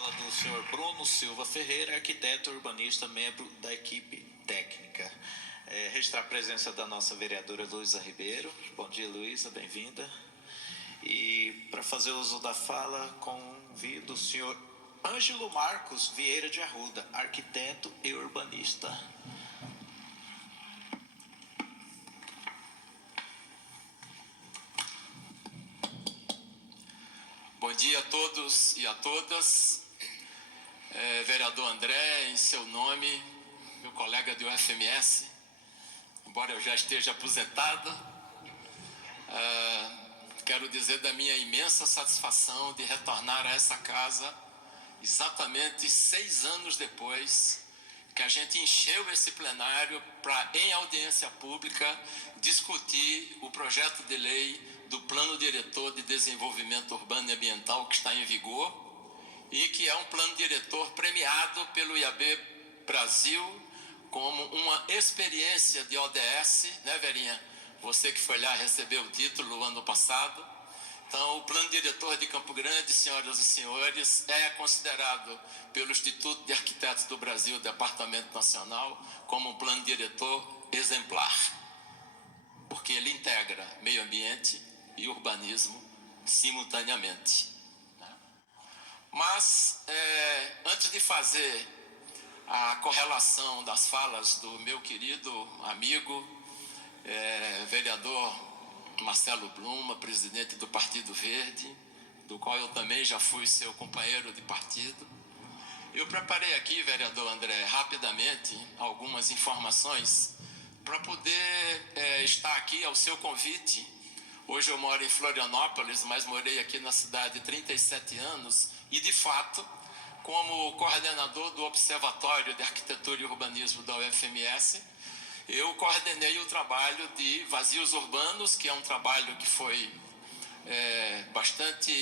Fala do senhor Bruno Silva Ferreira, arquiteto urbanista, membro da equipe técnica. Registrar a presença da nossa vereadora Luísa Ribeiro. Bom dia, Luísa, bem-vinda. E para fazer uso da fala, convido o senhor Ângelo Marcos Vieira de Arruda, arquiteto e urbanista. Bom dia a todos e a todas. Vereador André, em seu nome, meu colega do UFMS, embora eu já esteja aposentado, quero dizer da minha imensa satisfação de retornar a essa casa exatamente 6 anos depois que a gente encheu esse plenário para, em audiência pública, discutir o projeto de lei do Plano Diretor de Desenvolvimento Urbano e Ambiental que está em vigor e que é um plano diretor premiado pelo IAB Brasil como uma experiência de ODS, né, Verinha? Você que foi lá receber o título ano passado. Então, o Plano Diretor de Campo Grande, senhoras e senhores, é considerado pelo Instituto de Arquitetos do Brasil, Departamento Nacional, como um plano diretor exemplar, porque ele integra meio ambiente e urbanismo simultaneamente. Mas, antes de fazer a correlação das falas do meu querido amigo, vereador Marcelo Bluma, presidente do Partido Verde, do qual eu também já fui seu companheiro de partido, eu preparei aqui, vereador André, rapidamente algumas informações para poder estar aqui ao seu convite. Hoje eu moro em Florianópolis, mas morei aqui na cidade 37 anos e, de fato, como coordenador do Observatório de Arquitetura e Urbanismo da UFMS, eu coordenei o trabalho de vazios urbanos, que é um trabalho que foi bastante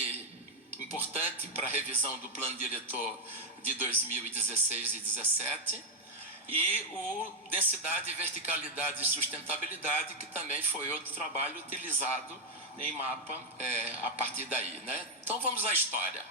importante para a revisão do Plano Diretor de 2016 e 2017, e o Densidade, Verticalidade e Sustentabilidade, que também foi outro trabalho utilizado em mapa a partir daí, né? Então vamos à história.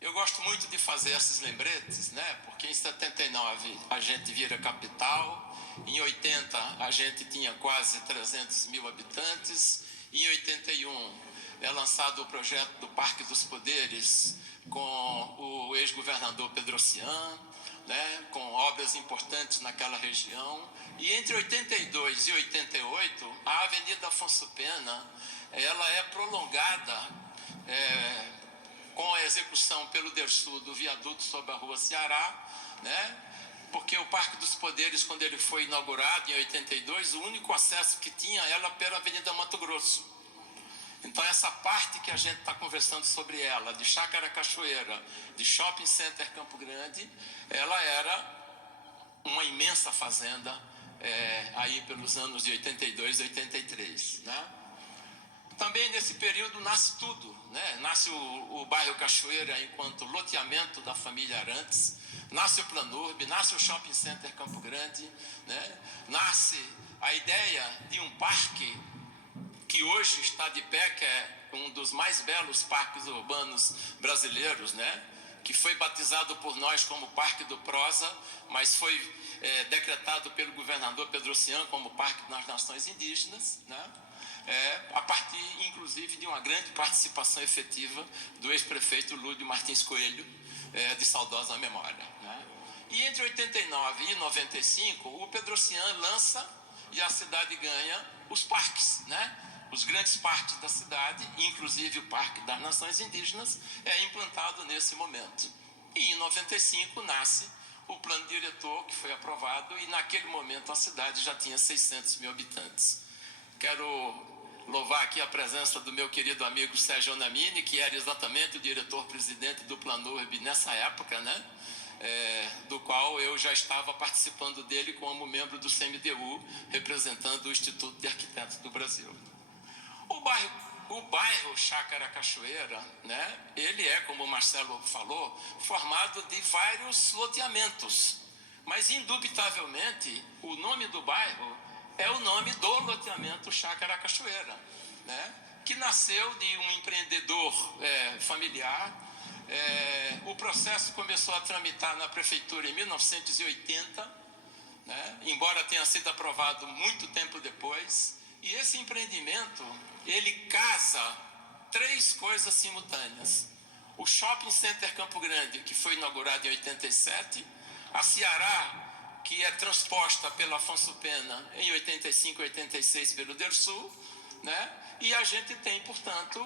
Eu gosto muito de fazer esses lembretes, né? Porque em 79 a gente vira capital, em 80 a gente tinha quase 300 mil habitantes, em 81 é lançado o projeto do Parque dos Poderes com o ex-governador Pedrocian, né, com obras importantes naquela região, e entre 82 e 88 a Avenida Afonso Pena ela é prolongada com a execução pelo DERSU do viaduto sobre a Rua Ceará, né, porque o Parque dos Poderes, quando ele foi inaugurado em 82, o único acesso que tinha era pela Avenida Mato Grosso. Então essa parte que a gente está conversando sobre ela, de Chácara Cachoeira, de Shopping Center Campo Grande, ela era uma imensa fazenda aí pelos anos de 82 e 83, né? Também nesse período nasce tudo, né? Nasce o bairro Cachoeira enquanto loteamento da família Arantes, nasce o Planurb, nasce o Shopping Center Campo Grande, né? Nasce a ideia de um parque que hoje está de pé, que é um dos mais belos parques urbanos brasileiros, né? Que foi batizado por nós como Parque do Prosa, mas foi decretado pelo governador Pedrocian como Parque das Nações Indígenas, né? A partir, inclusive, de uma grande participação efetiva do ex-prefeito Lúdio Martins Coelho, de saudosa memória, né? E entre 89 e 95, o Pedrocian lança e a cidade ganha os parques, né? Os grandes parques da cidade, inclusive o Parque das Nações Indígenas, é implantado nesse momento. E em 95 nasce o Plano Diretor, que foi aprovado, e naquele momento a cidade já tinha 600 mil habitantes. Quero louvar aqui a presença do meu querido amigo Sérgio Onamini, que era exatamente o diretor-presidente do Planurb nessa época, né? Do qual eu já estava participando dele como membro do CMDU, representando o Instituto de Arquitetos do Brasil. O bairro Chácara Cachoeira, né, ele é, como o Marcelo falou, formado de vários loteamentos, mas indubitavelmente o nome do bairro é o nome do loteamento Chácara Cachoeira, né, que nasceu de um empreendedor familiar processo começou a tramitar na prefeitura em 1980, né? Embora tenha sido aprovado muito tempo depois. E esse empreendimento, ele casa três coisas simultâneas. O Shopping Center Campo Grande, que foi inaugurado em 87, a Ceará, que é transposta pelo Afonso Pena em 85 e 86 pelo Dersul, né? E a gente tem, portanto,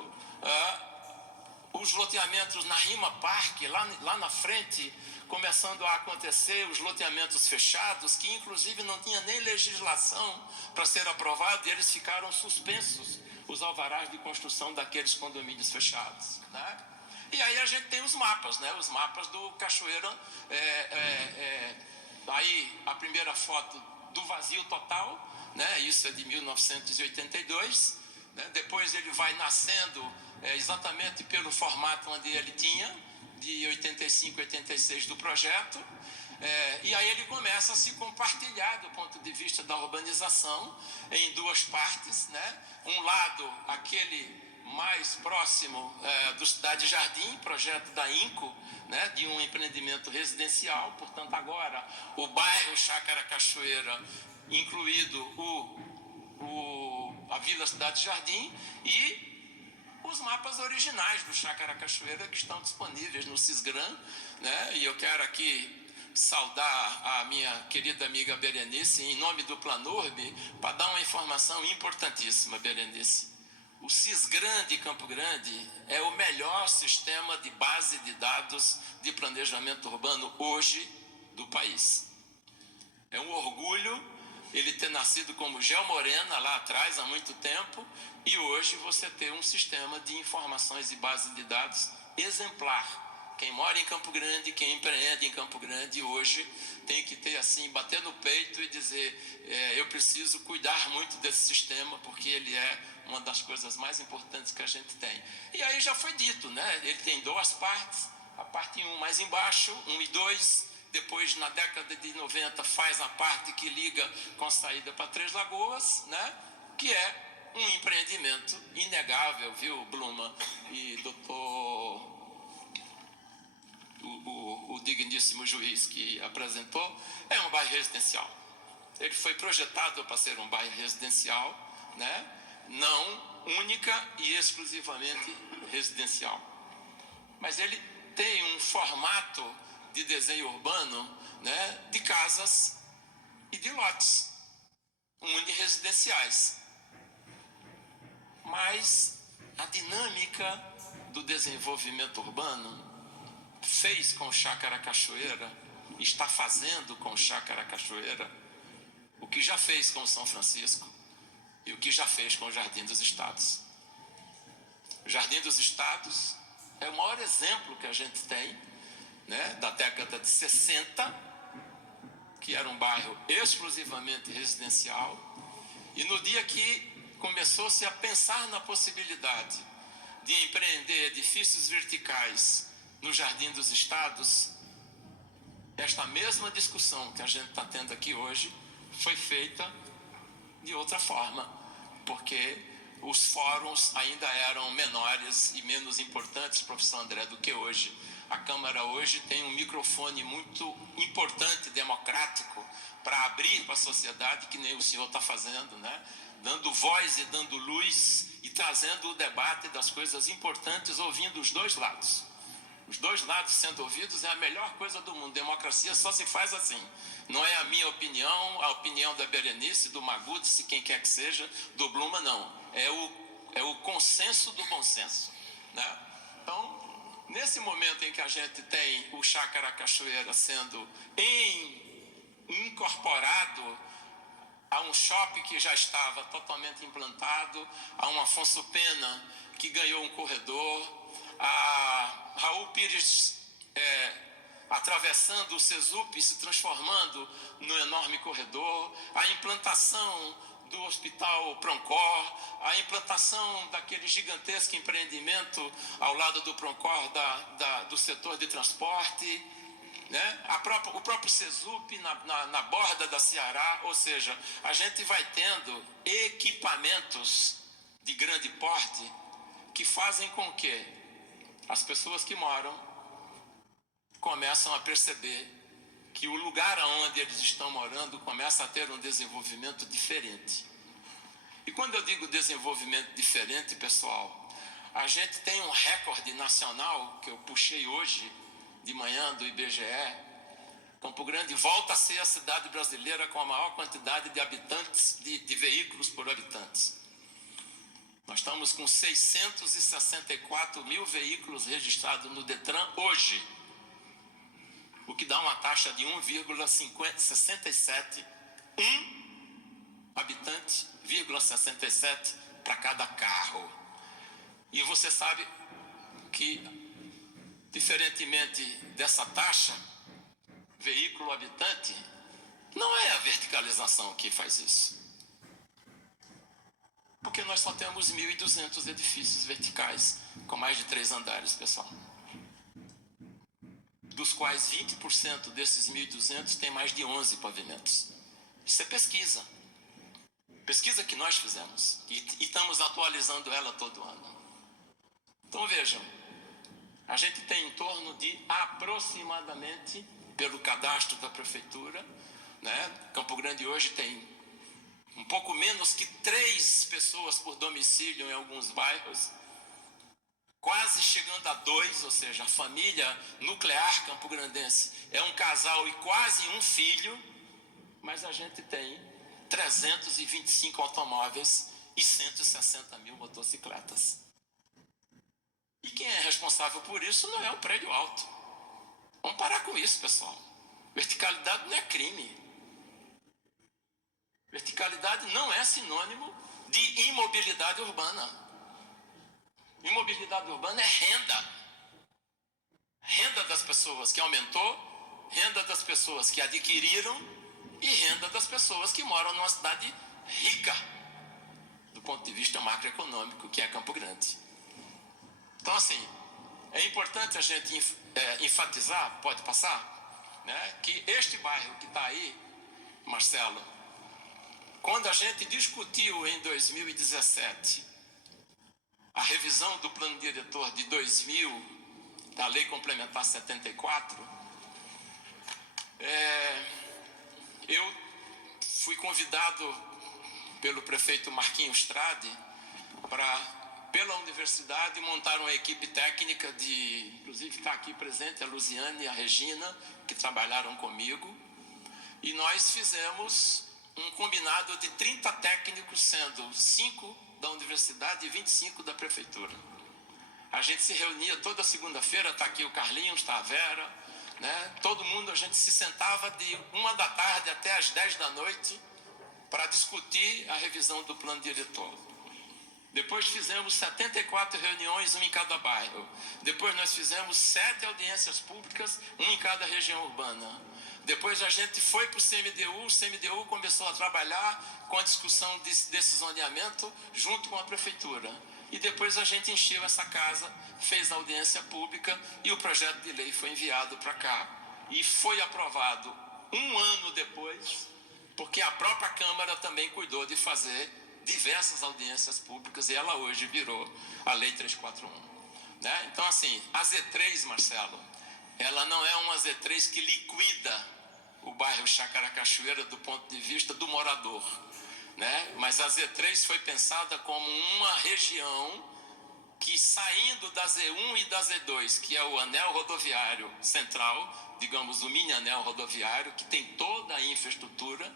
os loteamentos na Rima Park, lá na frente, começando a acontecer, os loteamentos fechados, que inclusive não tinha nem legislação para ser aprovado, e eles ficaram suspensos, os alvarás de construção daqueles condomínios fechados, né? E aí a gente tem os mapas, né? Os mapas do Cachoeira, aí a primeira foto do vazio total, né? Isso é de 1982, né? Depois ele vai nascendo exatamente pelo formato onde ele tinha, de 85 a 86 do projeto, e aí ele começa a se compartilhar do ponto de vista da urbanização em duas partes, né? Um lado, aquele mais próximo do Cidade Jardim, projeto da INCO, né? De um empreendimento residencial, portanto agora o bairro Chácara Cachoeira, incluído a Vila Cidade Jardim, e os mapas originais do Chácara Cachoeira que estão disponíveis no Cisgram, né? E eu quero aqui saudar a minha querida amiga Berenice em nome do Planurb para dar uma informação importantíssima, Berenice. O Cisgram de Campo Grande é o melhor sistema de base de dados de planejamento urbano hoje do país. É um orgulho ele ter nascido como Geomorena lá atrás, há muito tempo, e hoje você ter um sistema de informações e base de dados exemplar. Quem mora em Campo Grande, quem empreende em Campo Grande hoje tem que ter assim, bater no peito e dizer eu preciso cuidar muito desse sistema porque ele é uma das coisas mais importantes que a gente tem. E aí já foi dito, né? Ele tem duas partes, a parte 1 mais embaixo, 1 e 2, depois na década de 90 faz a parte que liga com a saída para Três Lagoas, né? Que é um empreendimento inegável, viu, Bluma e doutor... O digníssimo juiz que apresentou, é um bairro residencial. Ele foi projetado para ser um bairro residencial, né? Não única e exclusivamente residencial. Mas ele tem um formato de desenho urbano, né? De casas e de lotes uniresidenciais. Mas a dinâmica do desenvolvimento urbano fez com Chácara Cachoeira, está fazendo com Chácara Cachoeira, o que já fez com São Francisco e o que já fez com o Jardim dos Estados. O Jardim dos Estados é o maior exemplo que a gente tem, né, da década de 60, que era um bairro exclusivamente residencial, e no dia que começou-se a pensar na possibilidade de empreender edifícios verticais no Jardim dos Estados, esta mesma discussão que a gente está tendo aqui hoje foi feita de outra forma, porque os fóruns ainda eram menores e menos importantes, professor André, do que hoje. A Câmara hoje tem um microfone muito importante, democrático, para abrir para a sociedade, que nem o senhor está fazendo, né? Dando voz e dando luz e trazendo o debate das coisas importantes, ouvindo os dois lados. Os dois lados sendo ouvidos é a melhor coisa do mundo. Democracia só se faz assim. Não é a minha opinião, a opinião da Berenice, do Magudes, quem quer que seja, do Bluma, não. É o consenso do bom senso, né? Então, nesse momento em que a gente tem o Chácara Cachoeira sendo incorporado a um shopping que já estava totalmente implantado, a um Afonso Pena que ganhou um corredor, a Raul Pires atravessando o Cesup e se transformando no enorme corredor, a implantação do Hospital Proncor, a implantação daquele gigantesco empreendimento ao lado do Proncor do setor de transporte, né? O próprio Cesup na borda da Ceará, ou seja, a gente vai tendo equipamentos de grande porte que fazem com que as pessoas que moram começam a perceber que o lugar onde eles estão morando começa a ter um desenvolvimento diferente. E quando eu digo desenvolvimento diferente, pessoal, a gente tem um recorde nacional que eu puxei hoje de manhã do IBGE. Campo Grande volta a ser a cidade brasileira com a maior quantidade de habitantes, de veículos por habitantes. Nós estamos com 664 mil veículos registrados no Detran hoje, o que dá uma taxa de 1,67 habitante, 67 para cada carro. E você sabe que, diferentemente dessa taxa, veículo habitante, não é a verticalização que faz isso. Porque nós só temos 1.200 edifícios verticais com mais de 3 andares, pessoal. Dos quais 20% desses 1.200 tem mais de 11 pavimentos. Isso é pesquisa. Pesquisa que nós fizemos. E estamos atualizando ela todo ano. Então vejam, a gente tem em torno de aproximadamente, pelo cadastro da prefeitura, né? Campo Grande hoje tem um pouco menos que 3 pessoas por domicílio em alguns bairros, quase chegando a 2, ou seja, a família nuclear campograndense é um casal e quase um filho, mas a gente tem 325 automóveis e 160 mil motocicletas. E quem é responsável por isso não é o prédio alto. Vamos parar com isso, pessoal. Verticalidade não é crime. Verticalidade não é sinônimo de imobilidade urbana. Imobilidade urbana é renda. Renda das pessoas que aumentou, renda das pessoas que adquiriram e renda das pessoas que moram numa cidade rica, do ponto de vista macroeconômico, que é Campo Grande. Então, assim, é importante a gente enfatizar, pode passar, né, que este bairro que está aí, Marcelo, quando a gente discutiu em 2017 a revisão do plano diretor de 2000, da Lei Complementar 74, eu fui convidado pelo prefeito Marquinhos Trade para, pela universidade, montar uma equipe técnica inclusive está aqui presente a Luziane e a Regina, que trabalharam comigo, e nós fizemos um combinado de 30 técnicos, sendo 5 da universidade e 25 da prefeitura. A gente se reunia toda segunda-feira, está aqui o Carlinhos, está a Vera, né? Todo mundo, a gente se sentava de 1 da tarde até as 10 da noite para discutir a revisão do plano diretor. Depois fizemos 74 reuniões, 1 em cada bairro. Depois nós fizemos 7 audiências públicas, 1 em cada região urbana. Depois a gente foi para o CMDU começou a trabalhar com a discussão desse zoneamento junto com a prefeitura. E depois a gente encheu essa casa, fez a audiência pública e o projeto de lei foi enviado para cá. E foi aprovado 1 ano depois, porque a própria Câmara também cuidou de fazer diversas audiências públicas e ela hoje virou a Lei 341. Né? Então, assim, a Z3, Marcelo, ela não é uma Z3 que liquida o bairro Chácara Cachoeira do ponto de vista do morador, né? Mas a Z3 foi pensada como uma região que, saindo da Z1 e da Z2, que é o anel rodoviário central, digamos o mini anel rodoviário, que tem toda a infraestrutura,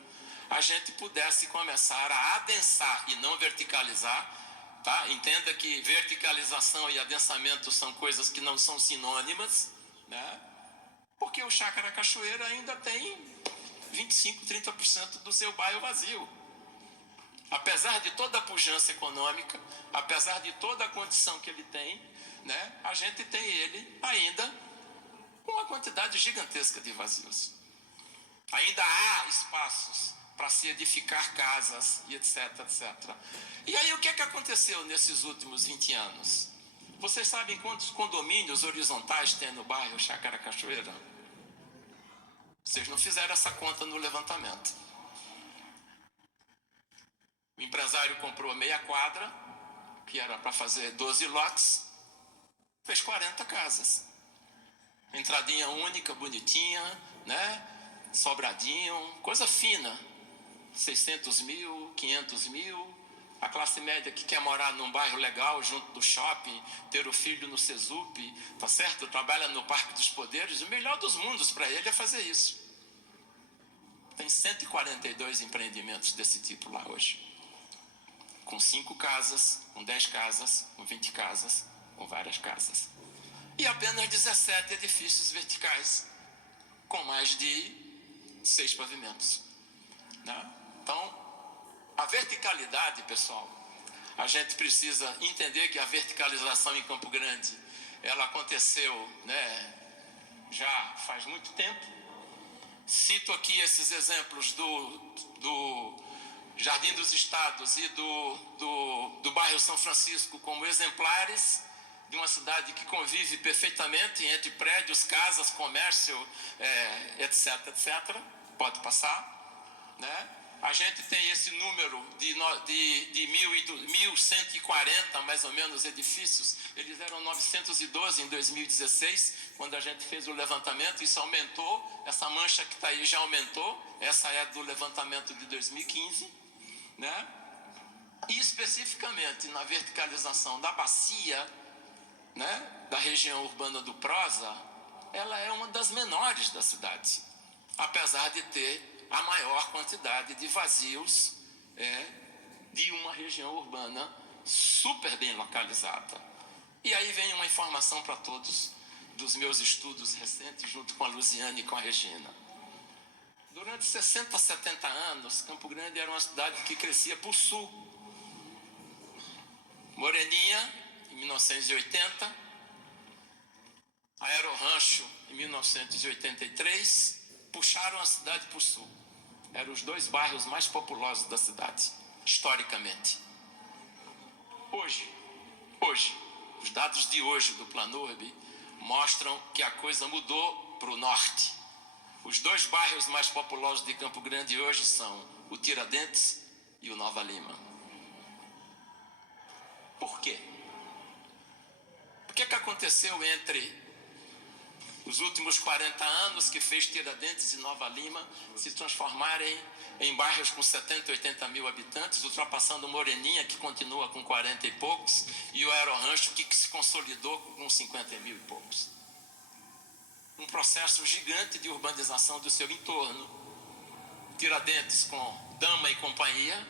a gente pudesse começar a adensar e não verticalizar, tá? Entenda que verticalização e adensamento são coisas que não são sinônimas, né? Porque o Chácara Cachoeira ainda tem 25, 30% do seu bairro vazio. Apesar de toda a pujança econômica, apesar de toda a condição que ele tem, né, a gente tem ele ainda com uma quantidade gigantesca de vazios. Ainda há espaços para se edificar casas e etc, etc. E aí o que é que aconteceu nesses últimos 20 anos? Vocês sabem quantos condomínios horizontais tem no bairro Chácara Cachoeira? Vocês não fizeram essa conta no levantamento. O empresário comprou meia quadra, que era para fazer 12 lotes, fez 40 casas. Entradinha única, bonitinha, né? Sobradinho, coisa fina. 600 mil, 500 mil. A classe média que quer morar num bairro legal, junto do shopping, ter o filho no Sesup, tá certo? Trabalha no Parque dos Poderes. O melhor dos mundos para ele é fazer isso. Tem 142 empreendimentos desse tipo lá hoje. Com 5 casas, com 10 casas, com 20 casas, com várias casas. E apenas 17 edifícios verticais, com mais de 6 pavimentos. Né? Então, a verticalidade, pessoal, a gente precisa entender que a verticalização em Campo Grande, ela aconteceu, né, já faz muito tempo. Cito aqui esses exemplos do Jardim dos Estados e do bairro São Francisco como exemplares de uma cidade que convive perfeitamente entre prédios, casas, comércio, etc, etc. Pode passar, né? A gente tem esse número de 1.140, mais ou menos, edifícios. Eles eram 912 em 2016, quando a gente fez o levantamento. Isso aumentou, essa mancha que está aí já aumentou. Essa é do levantamento de 2015, né? E especificamente na verticalização da bacia, né, da região urbana do Prosa, ela é uma das menores da cidade, apesar de ter a maior quantidade de vazios de uma região urbana super bem localizada. E aí vem uma informação para todos dos meus estudos recentes, junto com a Luziane e com a Regina. Durante 60, 70 anos, Campo Grande era uma cidade que crescia para o sul. Moreninha, em 1980, Aerorancho, em 1983, puxaram a cidade para o sul. Eram os 2 bairros mais populosos da cidade, historicamente. Hoje, os dados de hoje do Planurb mostram que a coisa mudou para o norte. Os 2 bairros mais populosos de Campo Grande hoje são o Tiradentes e o Nova Lima. Por quê? O que aconteceu entre os últimos 40 anos que fez Tiradentes e Nova Lima se transformarem em bairros com 70, 80 mil habitantes, ultrapassando Moreninha, que continua com 40 e poucos, e o Aerorancho, que se consolidou com 50 mil e poucos. Um processo gigante de urbanização do seu entorno. Tiradentes com Dama e companhia,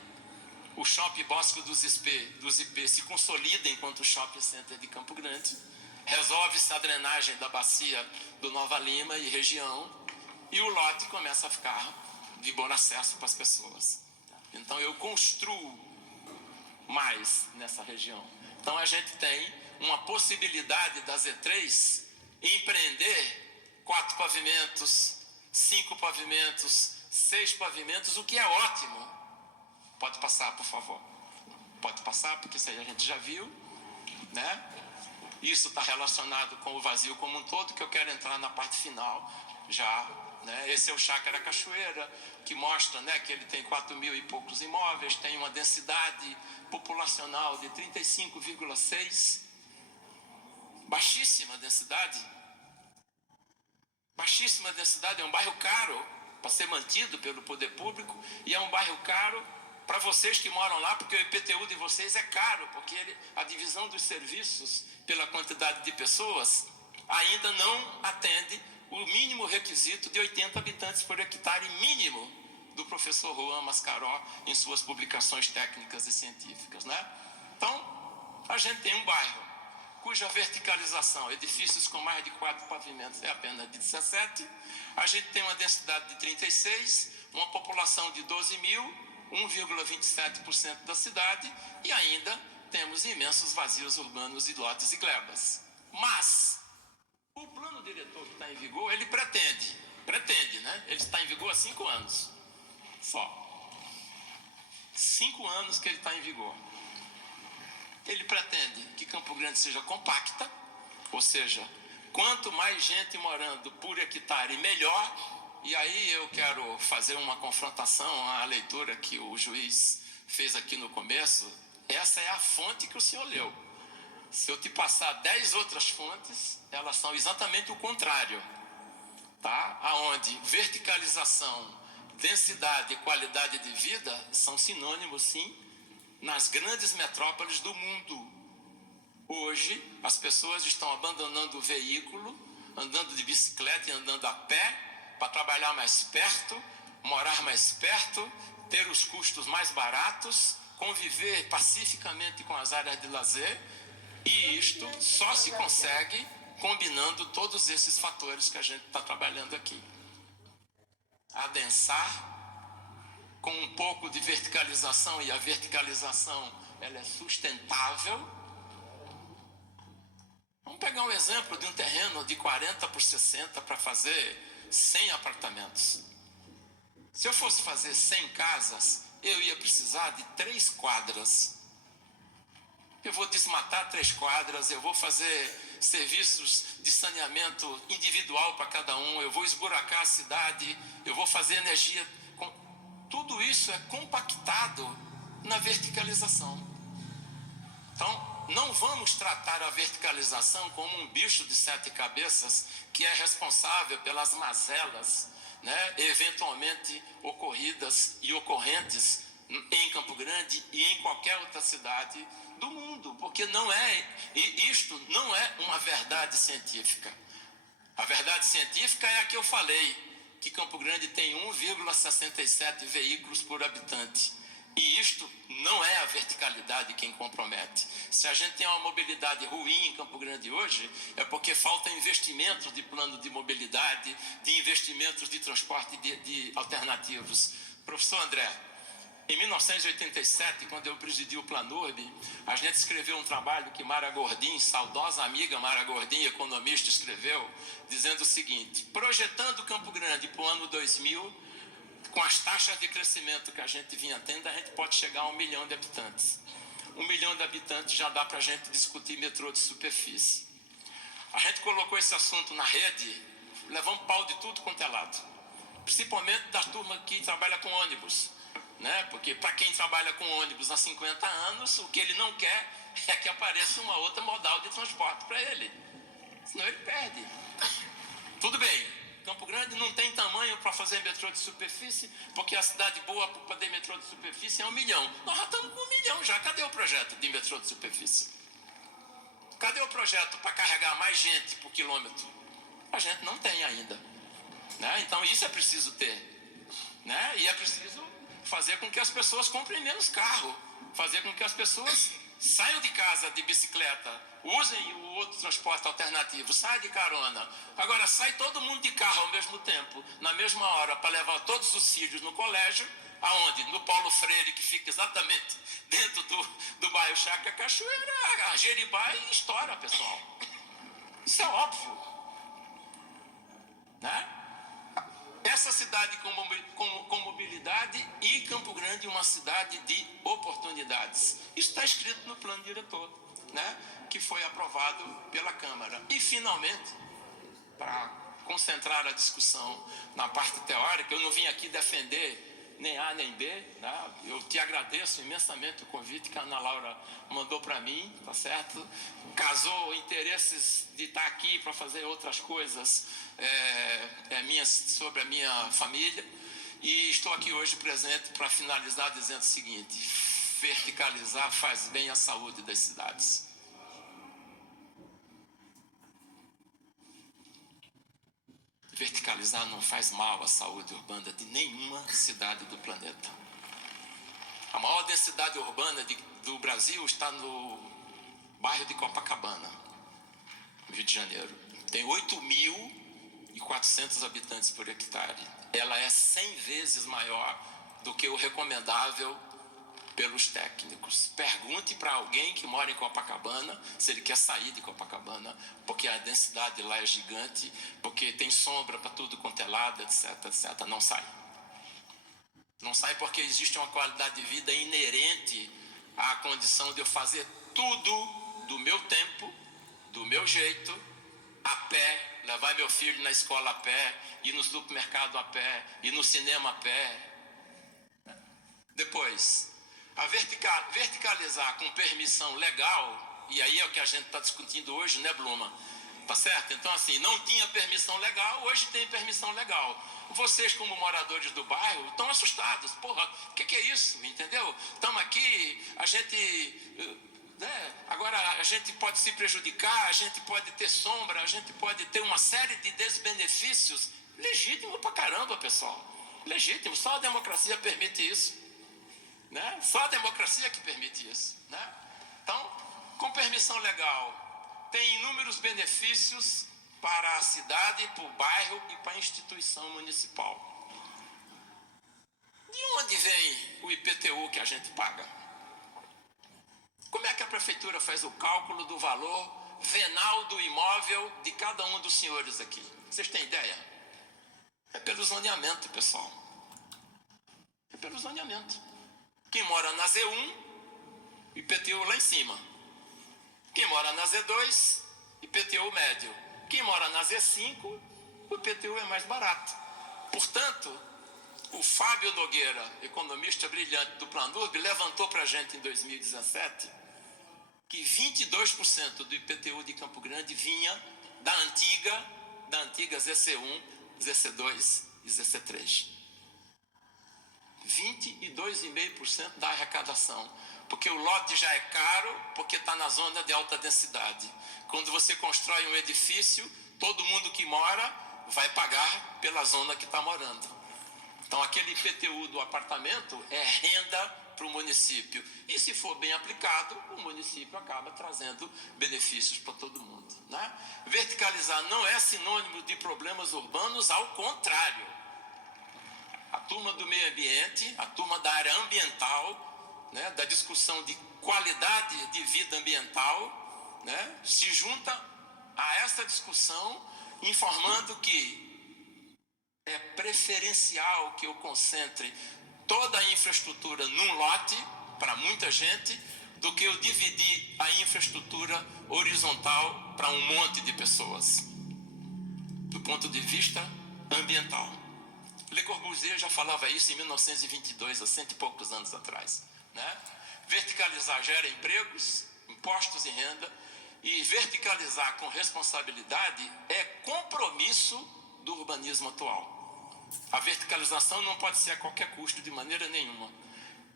o Shopping Bosque dos IP se consolida enquanto shopping center de Campo Grande. Resolve-se a drenagem da bacia do Nova Lima e região, e o lote começa a ficar de bom acesso para as pessoas. Então eu construo mais nessa região. Então a gente tem uma possibilidade da Z3 empreender 4 pavimentos, 5 pavimentos, 6 pavimentos, o que é ótimo. Pode passar, por favor. Pode passar, porque isso aí a gente já viu, né? Isso está relacionado com o vazio como um todo, que eu quero entrar na parte final já, né? Esse é o Chácara Cachoeira, que mostra, né, que ele tem 4 mil e poucos imóveis, tem uma densidade populacional de 35,6, baixíssima densidade, é um bairro caro para ser mantido pelo poder público, e é um bairro caro para vocês que moram lá, porque o IPTU de vocês é caro, porque a divisão dos serviços pela quantidade de pessoas ainda não atende o mínimo requisito de 80 habitantes por hectare mínimo do professor Juan Mascaró em suas publicações técnicas e científicas, né? Então, a gente tem um bairro cuja verticalização, edifícios com mais de 4 pavimentos, é apenas de 17. A gente tem uma densidade de 36, uma população de 12 mil, 1,27% da cidade, e ainda temos imensos vazios urbanos e lotes e glebas. Mas o plano diretor que está em vigor, ele pretende, né? Ele está em vigor há 5 anos só. 5 anos que ele está em vigor. Ele pretende que Campo Grande seja compacta, ou seja, quanto mais gente morando por hectare, melhor. E aí eu quero fazer uma confrontação à leitura que o juiz fez aqui no começo. Essa é a fonte que o senhor leu. Se eu te passar 10 outras fontes, elas são exatamente o contrário, tá? Aonde verticalização, densidade e qualidade de vida são sinônimos, sim, nas grandes metrópoles do mundo. Hoje, as pessoas estão abandonando o veículo, andando de bicicleta e andando a pé, para trabalhar mais perto, morar mais perto, ter os custos mais baratos, conviver pacificamente com as áreas de lazer, e isto só se consegue combinando todos esses fatores que a gente está trabalhando aqui. Adensar com um pouco de verticalização, e a verticalização ela é sustentável. Vamos pegar um exemplo de um terreno de 40 por 60 para fazer 100 apartamentos. Se eu fosse fazer 100 casas, eu ia precisar de 3 quadras. Eu vou desmatar 3 quadras, eu vou fazer serviços de saneamento individual para cada um, eu vou esburacar a cidade, eu vou fazer energia. Tudo isso é compactado na verticalização. Então, não vamos tratar a verticalização como um bicho de 7 cabeças que é responsável pelas mazelas, né, eventualmente ocorridas e ocorrentes em Campo Grande e em qualquer outra cidade do mundo, porque isto não é uma verdade científica. A verdade científica é a que eu falei, que Campo Grande tem 1,67 veículos por habitante. E isto não é a verticalidade quem compromete. Se a gente tem uma mobilidade ruim em Campo Grande hoje, é porque falta investimentos de plano de mobilidade, de investimentos de transporte de alternativos. Professor André, em 1987, quando eu presidi o Planurb, a gente escreveu um trabalho que Mara Gordin, saudosa amiga Mara Gordin, economista, escreveu, dizendo o seguinte: projetando Campo Grande para o ano 2000, com as taxas de crescimento que a gente vinha tendo, a gente pode chegar a 1 milhão de habitantes. 1 milhão de habitantes já dá para a gente discutir metrô de superfície. A gente colocou esse assunto na rede, levamos pau de tudo quanto é lado. Principalmente da turma que trabalha com ônibus, né? Porque para quem trabalha com ônibus há 50 anos, o que ele não quer é que apareça uma outra modal de transporte para ele. Senão ele perde. Tudo bem, Campo Grande não tem tamanho para fazer metrô de superfície, porque a cidade boa para fazer metrô de superfície é 1 milhão. Nós já estamos com 1 milhão já. Cadê o projeto de metrô de superfície? Cadê o projeto para carregar mais gente por quilômetro? A gente não tem ainda, né? Então isso é preciso ter, né? E é preciso fazer com que as pessoas comprem menos carro, fazer com que as pessoas saiam de casa de bicicleta, usem o outro transporte alternativo, saia de carona. Agora sai todo mundo de carro ao mesmo tempo, na mesma hora, para levar todos os filhos no colégio. Aonde? No Paulo Freire, que fica exatamente dentro do bairro Chácara Cachoeira, a Jeribá, e estoura, pessoal. Isso é óbvio, né? Essa cidade com mobilidade, e Campo Grande uma cidade de oportunidades. Isso está escrito no plano diretor, né? Que foi aprovado pela Câmara. E finalmente, para concentrar a discussão na parte teórica, eu não vim aqui defender nem A nem B, né? Eu te agradeço imensamente o convite que a Ana Laura mandou para mim, tá certo? Casou interesses de estar aqui para fazer outras coisas sobre a minha família, e estou aqui hoje presente para finalizar dizendo o seguinte: verticalizar faz bem à saúde das cidades. Verticalizar não faz mal à saúde urbana de nenhuma cidade do planeta. A maior densidade urbana do Brasil está no bairro de Copacabana, no Rio de Janeiro. Tem 8.400 habitantes por hectare. Ela é 100 vezes maior do que o recomendável pelos técnicos. Pergunte para alguém que mora em Copacabana se ele quer sair de Copacabana, porque a densidade lá é gigante, porque tem sombra para tudo quanto é lado, etc, etc. Não sai. Não sai porque existe uma qualidade de vida inerente à condição de eu fazer tudo do meu tempo, do meu jeito, a pé, levar meu filho na escola a pé, ir no supermercado a pé, ir no cinema a pé. Depois, a verticalizar com permissão legal e aí é o que a gente está discutindo hoje, né, Bluma? Tá certo? Então, assim, não tinha permissão legal, hoje tem permissão legal. Vocês, como moradores do bairro, estão assustados. Porra, o que é isso? Entendeu? Estamos aqui, a gente... agora a gente pode se prejudicar, a gente pode ter sombra, a gente pode ter uma série de desbenefícios. Legítimo pra caramba, pessoal. Legítimo, só a democracia permite isso, né? Só a democracia que permite isso, né? Então, com permissão legal, tem inúmeros benefícios para a cidade, para o bairro e para a instituição municipal. De onde vem o IPTU que a gente paga? Como é que a prefeitura faz o cálculo do valor venal do imóvel de cada um dos senhores aqui? Vocês têm ideia? É pelo zoneamento, pessoal. É pelo zoneamento. Quem mora na Z1, IPTU lá em cima. Quem mora na Z2, IPTU médio. Quem mora na Z5, o IPTU é mais barato. Portanto, o Fábio Nogueira, economista brilhante do Planurb, levantou para a gente em 2017 que 22% do IPTU de Campo Grande vinha da antiga ZC1, ZC2 e ZC3. 22,5% da arrecadação. Porque o lote já é caro, porque está na zona de alta densidade. Quando você constrói um edifício, todo mundo que mora vai pagar pela zona que está morando. Então, aquele IPTU do apartamento é renda para o município. E se for bem aplicado, o município acaba trazendo benefícios para todo mundo, né? Verticalizar não é sinônimo de problemas urbanos, ao contrário. A turma do meio ambiente, a turma da área ambiental, né, da discussão de qualidade de vida ambiental, né, se junta a essa discussão, informando que é preferencial que eu concentre toda a infraestrutura num lote, para muita gente, do que eu dividir a infraestrutura horizontal para um monte de pessoas, do ponto de vista ambiental. Le Corbusier já falava isso em 1922, há 100 e poucos anos atrás, né? Verticalizar gera empregos, impostos e renda, e verticalizar com responsabilidade é compromisso do urbanismo atual. A verticalização não pode ser a qualquer custo, de maneira nenhuma.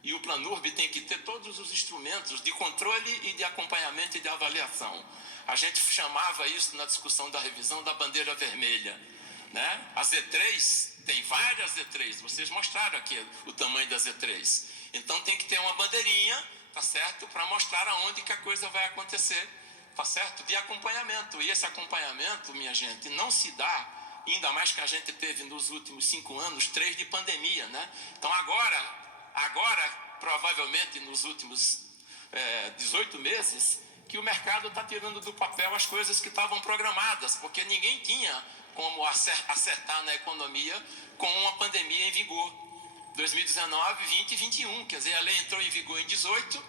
E o Planurb tem que ter todos os instrumentos de controle e de acompanhamento e de avaliação. A gente chamava isso na discussão da revisão da bandeira vermelha, né? A Z3, tem várias Z3, vocês mostraram aqui o tamanho da Z3. Então tem que ter uma bandeirinha, tá certo? Para mostrar aonde que a coisa vai acontecer, tá certo? De acompanhamento. E esse acompanhamento, minha gente, não se dá, ainda mais que a gente teve nos últimos 5 anos, 3 de pandemia, né? Então agora provavelmente nos últimos 18 meses, que o mercado está tirando do papel as coisas que estavam programadas, porque ninguém tinha como acertar na economia com uma pandemia em vigor. 2019, 20 e 21, quer dizer, a lei entrou em vigor em 18,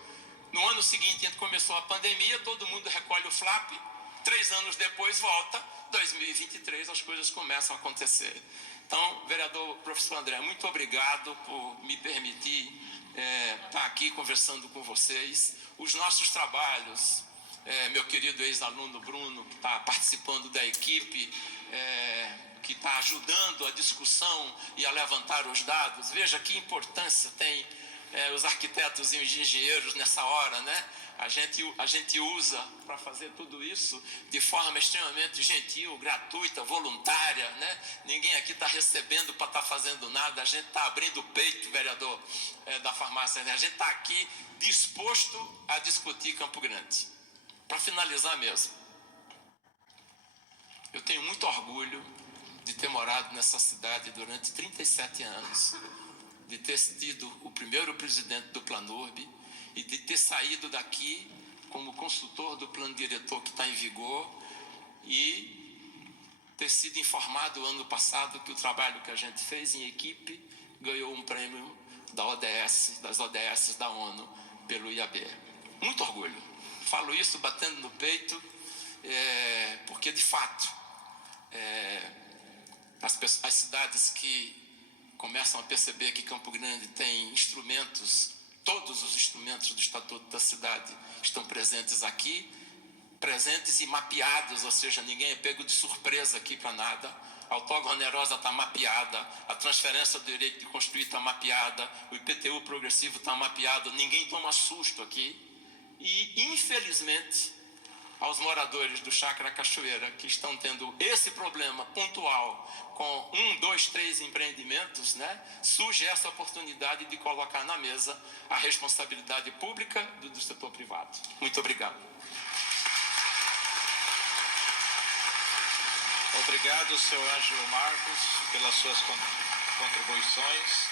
no ano seguinte começou a pandemia, todo mundo recolhe o flap, 3 anos depois volta, 2023 as coisas começam a acontecer. Então, vereador professor André, muito obrigado por me permitir estar aqui conversando com vocês. Os nossos trabalhos, meu querido ex-aluno Bruno, que está participando da equipe, que está ajudando a discussão e a levantar os dados. Veja que importância tem os arquitetos e os engenheiros nessa hora, né? A gente usa para fazer tudo isso de forma extremamente gentil, gratuita, voluntária, né? Ninguém aqui está recebendo para estar fazendo nada. A gente está abrindo o peito, vereador da farmácia, né? A gente está aqui disposto a discutir Campo Grande. Para finalizar mesmo, eu tenho muito orgulho de ter morado nessa cidade durante 37 anos, de ter sido o primeiro presidente do Planurb e de ter saído daqui como consultor do plano diretor que está em vigor e ter sido informado ano passado que o trabalho que a gente fez em equipe ganhou um prêmio das ODS da ONU pelo IAB. Muito orgulho. Falo isso batendo no peito, porque de fato as cidades que começam a perceber que Campo Grande tem instrumentos todos os instrumentos do Estatuto da Cidade estão presentes aqui, presentes e mapeados, ou seja, ninguém é pego de surpresa aqui para nada. A outorga onerosa está mapeada, a transferência do direito de construir está mapeada, o IPTU progressivo está mapeado, ninguém toma susto aqui. E, infelizmente, aos moradores do Chácara Cachoeira, que estão tendo esse problema pontual com 1, 2, 3 empreendimentos, né, surge essa oportunidade de colocar na mesa a responsabilidade pública do setor privado. Muito obrigado. Obrigado, senhor Ângelo Marcos, pelas suas contribuições.